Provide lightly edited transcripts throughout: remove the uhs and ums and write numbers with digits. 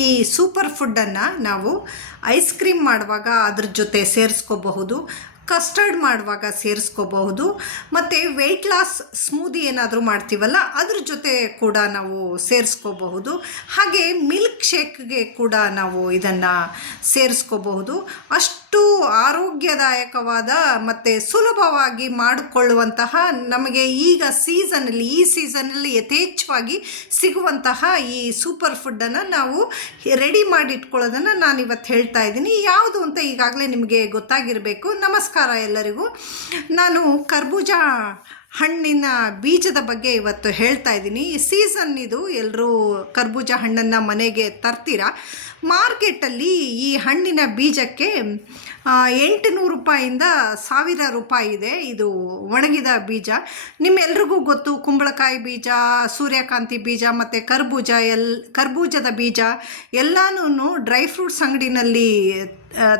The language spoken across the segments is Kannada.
ಈ ಸೂಪರ್ ಫುಡ್ಡನ್ನು ನಾವು ಐಸ್ ಕ್ರೀಮ್ ಮಾಡುವಾಗ ಅದ್ರ ಜೊತೆ ಸೇರಿಸ್ಕೋಬಹುದು, ಕಸ್ಟರ್ಡ್ ಮಾಡುವಾಗ ಸೇರಿಸ್ಕೋಬಹುದು, ಮತ್ತು ವೆಯ್ಟ್ ಲಾಸ್ ಸ್ಮೂದಿ ಏನಾದರೂ ಮಾಡ್ತೀವಲ್ಲ ಅದ್ರ ಜೊತೆ ಕೂಡ ನಾವು ಸೇರಿಸ್ಕೋಬಹುದು. ಹಾಗೆ ಮಿಲ್ಕ್ ಶೇಕ್ಗೆ ಕೂಡ ನಾವು ಇದನ್ನು ಸೇರಿಸ್ಕೋಬಹುದು. ಅಷ್ಟು ಆರೋಗ್ಯದಾಯಕವಾದ ಮತ್ತು ಸುಲಭವಾಗಿ ಮಾಡಿಕೊಳ್ಳುವಂತಹ, ನಮಗೆ ಈಗ ಈ ಸೀಸನಲ್ಲಿ ಯಥೇಚ್ಛವಾಗಿ ಸಿಗುವಂತಹ ಈ ಸೂಪರ್ ಫುಡ್ಡನ್ನು ನಾವು ರೆಡಿ ಮಾಡಿ ಇಟ್ಕೊಳ್ಳೋದನ್ನು ನಾನು ಇವತ್ತು ಹೇಳ್ತಾ ಇದ್ದೀನಿ. ಯಾವುದು ಅಂತ ಈಗಾಗಲೇ ನಿಮಗೆ ಗೊತ್ತಾಗಿರಬೇಕು. ನಮಸ್ಕಾರ ಎಲ್ಲರಿಗೂ. ನಾನು ಕರ್ಬೂಜ ಹಣ್ಣಿನ ಬೀಜದ ಬಗ್ಗೆ ಇವತ್ತು ಹೇಳ್ತಾ ಇದ್ದೀನಿ. ಸೀಸನ್ ಇದು, ಎಲ್ಲರೂ ಕರ್ಬೂಜ ಹಣ್ಣನ್ನು ಮನೆಗೆ ತರ್ತೀರಾ. ಮಾರ್ಕೆಟಲ್ಲಿ ಈ ಹಣ್ಣಿನ ಬೀಜಕ್ಕೆ 800 ರೂಪಾಯಿಂದ 1000 ರೂಪಾಯಿ ಇದೆ. ಇದು ಒಣಗಿದ ಬೀಜ. ನಿಮ್ಮೆಲ್ರಿಗೂ ಗೊತ್ತು, ಕುಂಬಳಕಾಯಿ ಬೀಜ, ಸೂರ್ಯಕಾಂತಿ ಬೀಜ ಮತ್ತು ಕರ್ಬೂಜದ ಬೀಜ ಎಲ್ಲನೂ ಡ್ರೈ ಫ್ರೂಟ್ಸ್ ಅಂಗಡಿನಲ್ಲಿ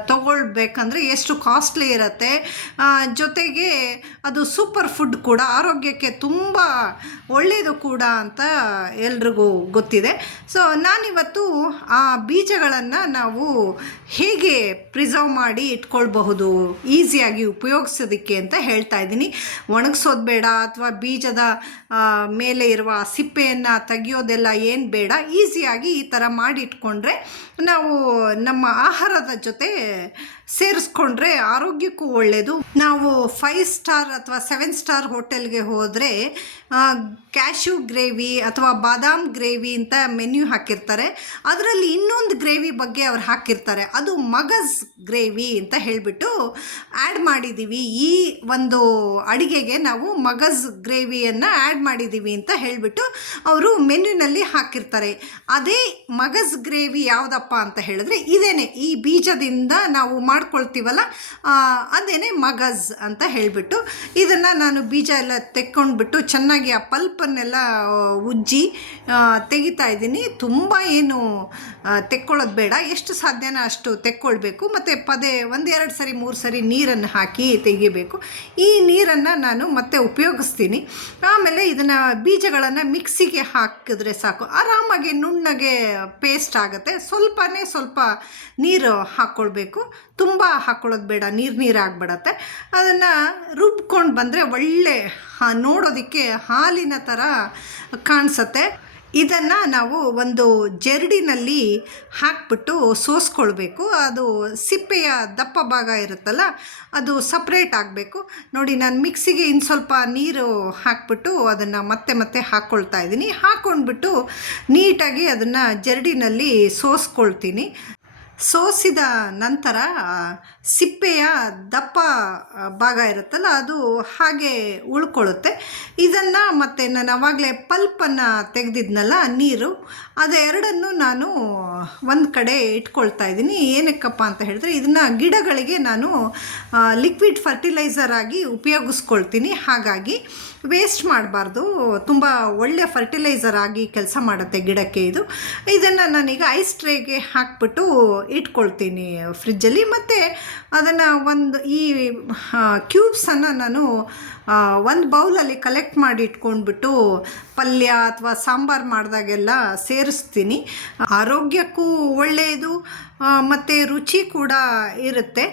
ತಗೊಳ್ಬೇಕಂದ್ರೆ ಎಷ್ಟು ಕಾಸ್ಟ್ಲಿ ಇರುತ್ತೆ. ಜೊತೆಗೆ ಅದು ಸೂಪರ್ ಫುಡ್ ಕೂಡ, ಆರೋಗ್ಯಕ್ಕೆ ತುಂಬ ಒಳ್ಳೆಯದು ಕೂಡ ಅಂತ ಎಲ್ರಿಗೂ ಗೊತ್ತಿದೆ. ಸೊ ನಾನಿವತ್ತು ಆ ಬೀಜಗಳನ್ನು ನಾವು ಹೇಗೆ ಪ್ರಿಸರ್ವ್ ಮಾಡಿ ಇಟ್ಕೊಳ್ಬಹುದು ಈಸಿಯಾಗಿ ಉಪಯೋಗಿಸೋದಕ್ಕೆ ಅಂತ ಹೇಳ್ತಾ ಇದ್ದೀನಿ. ಒಣಗಿಸೋದು ಬೇಡ, ಅಥವಾ ಬೀಜದ ಮೇಲೆ ಇರುವ ಸಿಪ್ಪೆಯನ್ನು ತೆಗಿಯೋದೆಲ್ಲ ಏನು ಬೇಡ. ಈಸಿಯಾಗಿ ಈ ಥರ ಮಾಡಿ ಇಟ್ಕೊಂಡ್ರೆ ನಾವು ನಮ್ಮ ಆಹಾರದ ಜೊತೆ ಸೇರಿಸ್ಕೊಂಡ್ರೆ ಆರೋಗ್ಯಕ್ಕೂ ಒಳ್ಳೆಯದು. ನಾವು 5 ಸ್ಟಾರ್ ಅಥವಾ 7 ಸ್ಟಾರ್ ಹೋಟೆಲ್ಗೆ ಹೋದರೆ ಕ್ಯಾಶ್ಯೂ ಗ್ರೇವಿ ಅಥವಾ ಬಾದಾಮ್ ಗ್ರೇವಿ ಅಂತ ಮೆನ್ಯೂ ಹಾಕಿರ್ತಾರೆ. ಅದರಲ್ಲಿ ಇನ್ನೊಂದು ಗ್ರೇವಿ ಬಗ್ಗೆ ಅವ್ರು ಹಾಕಿರ್ತಾರೆ, ಅದು ಮಗಜ್ ಗ್ರೇವಿ ಅಂತ ಹೇಳಿಬಿಟ್ಟು ಆ್ಯಡ್ ಮಾಡಿದ್ದೀವಿ. ಈ ಒಂದು ಅಡುಗೆಗೆ ನಾವು ಮಗಜ್ ಗ್ರೇವಿಯನ್ನು ಆ್ಯಡ್ ಮಾಡಿದ್ದೀವಿ ಅಂತ ಹೇಳಿಬಿಟ್ಟು ಅವರು ಮೆನ್ಯೂನಲ್ಲಿ ಹಾಕಿರ್ತಾರೆ. ಅದೇ ಮಗಜ್ ಗ್ರೇವಿ ಯಾವುದಪ್ಪ ಅಂತ ಹೇಳಿದ್ರೆ ಇದೇನೆ, ಈ ಬೀಜದಿಂದ ನಾವು ಮಾಡ್ಕೊಳ್ತೀವಲ್ಲ ಅದೇನೆ ಮಗಜ್ ಅಂತ ಹೇಳಿಬಿಟ್ಟು. ಇದನ್ನು ನಾನು ಬೀಜ ಎಲ್ಲ ತೆಕ್ಕೊಂಡ್ಬಿಟ್ಟು ಚೆನ್ನಾಗಿ ಆ ಪಲ್ಪನ್ನೆಲ್ಲ ಉಜ್ಜಿ ತೆಗಿತಾ ಇದ್ದೀನಿ. ತುಂಬ ಏನು ತೆಕ್ಕೊಳ್ಳೋದು ಬೇಡ, ಎಷ್ಟು ಸಾಧ್ಯನೋ ಅಷ್ಟು ತೆಕ್ಕೊಳ್ಬೇಕು. ಮತ್ತು 1-2 ಸರಿ 3 ಸರಿ ನೀರನ್ನು ಹಾಕಿ ತೆಗಿಬೇಕು. ಈ ನೀರನ್ನು ನಾನು ಮತ್ತೆ ಉಪಯೋಗಿಸ್ತೀನಿ. ಆಮೇಲೆ ಇದನ್ನು ಬೀಜಗಳನ್ನು ಮಿಕ್ಸಿಗೆ ಹಾಕಿದ್ರೆ ಸಾಕು, ಆರಾಮಾಗಿ ನುಣ್ಣಗೆ ಪೇಸ್ಟ್ ಆಗುತ್ತೆ. ಸ್ವಲ್ಪ ನೀರು ಹಾಕ್ಕೊಳ್ಬೇಕು, ತುಂಬ ಹಾಕ್ಕೊಳ್ಳೋದು ಬೇಡ, ನೀರು ಆಗಿಬಿಡತ್ತೆ. ಅದನ್ನು ರುಬ್ಕೊಂಡು ಬಂದರೆ ಒಳ್ಳೆ ನೋಡೋದಕ್ಕೆ ಹಾಲಿನ ಥರ ಕಾಣಿಸುತ್ತೆ. ಇದನ್ನು ನಾವು ಒಂದು ಜರಡಿನಲ್ಲಿ ಹಾಕ್ಬಿಟ್ಟು ಸೋಸ್ಕೊಳ್ಬೇಕು. ಅದು ಸಿಪ್ಪೆಯ ದಪ್ಪ ಭಾಗ ಇರುತ್ತಲ್ಲ ಅದು ಸಪ್ರೇಟ್ ಆಗಬೇಕು. ನೋಡಿ, ನಾನು ಮಿಕ್ಸಿಗೆ ಇನ್ನು ಸ್ವಲ್ಪ ನೀರು ಹಾಕ್ಬಿಟ್ಟು ಅದನ್ನು ಮತ್ತೆ ಹಾಕ್ಕೊಳ್ತಾ ಇದ್ದೀನಿ. ಹಾಕ್ಕೊಂಡ್ಬಿಟ್ಟು ನೀಟಾಗಿ ಅದನ್ನು ಜರಡಿನಲ್ಲಿ ಸೋಸ್ಕೊಳ್ತೀನಿ. ಸೋಸಿದ ನಂತರ ಸಿಪ್ಪೆಯ ದಪ್ಪ ಭಾಗ ಇರುತ್ತಲ್ಲ ಅದು ಹಾಗೆ ಉಳ್ಕೊಳ್ಳುತ್ತೆ. ಇದನ್ನು ಮತ್ತೆ ನಾನು ಆವಾಗಲೇ ಪಲ್ಪನ್ನು ತೆಗೆದಿದ್ನಲ್ಲ ನೀರು, ಅದೆರಡನ್ನು ನಾನು ಒಂದು ಕಡೆ ಇಟ್ಕೊಳ್ತಾ ಇದ್ದೀನಿ. ಏನಕ್ಕಪ್ಪ ಅಂತ ಹೇಳಿದ್ರೆ ಇದನ್ನು ಗಿಡಗಳಿಗೆ ನಾನು ಲಿಕ್ವಿಡ್ ಫರ್ಟಿಲೈಸರ್ ಆಗಿ ಉಪಯೋಗಿಸ್ಕೊಳ್ತೀನಿ. ಹಾಗಾಗಿ ವೇಸ್ಟ್ ಮಾಡಬಾರ್ದು, ತುಂಬ ಒಳ್ಳೆಯ ಫರ್ಟಿಲೈಸರ್ ಆಗಿ ಕೆಲಸ ಮಾಡುತ್ತೆ ಗಿಡಕ್ಕೆ ಇದು. ಇದನ್ನು ನಾನೀಗ ಐಸ್ ಟ್ರೇಗೆ ಹಾಕ್ಬಿಟ್ಟು ಇಟ್ಕೊಳ್ತೀನಿ ಫ್ರಿಜ್ಜಲ್ಲಿ. ಮತ್ತು ಅದನ್ನು ಈ ಕ್ಯೂಬ್ಸನ್ನು ನಾನು ಒಂದು ಬೌಲಲ್ಲಿ ಕಲೆಕ್ಟ್ ಮಾಡಿ ಇಟ್ಕೊಂಡ್ಬಿಟ್ಟು ಪಲ್ಯ ಅಥವಾ ಸಾಂಬಾರು ಮಾಡಿದಾಗೆಲ್ಲ ಸೇರಿಸ್ತೀನಿ. ಆರೋಗ್ಯಕ್ಕೂ ಒಳ್ಳೆಯದು ಮತ್ತು ರುಚಿ ಕೂಡ ಇರುತ್ತೆ.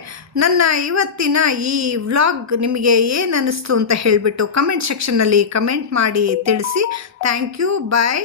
ನನ್ನ ಇವತ್ತಿನ ಈ ವ್ಲಾಗ್ ನಿಮಗೆ ಏನು ಅನ್ನಿಸ್ತು ಅಂತ ಹೇಳಿಬಿಟ್ಟು ಕಮೆಂಟ್ ಸೆಕ್ಷನ್ನಲ್ಲಿ ಕಮೆಂಟ್ ಮಾಡಿ ತಿಳಿಸಿ. Thank you, bye.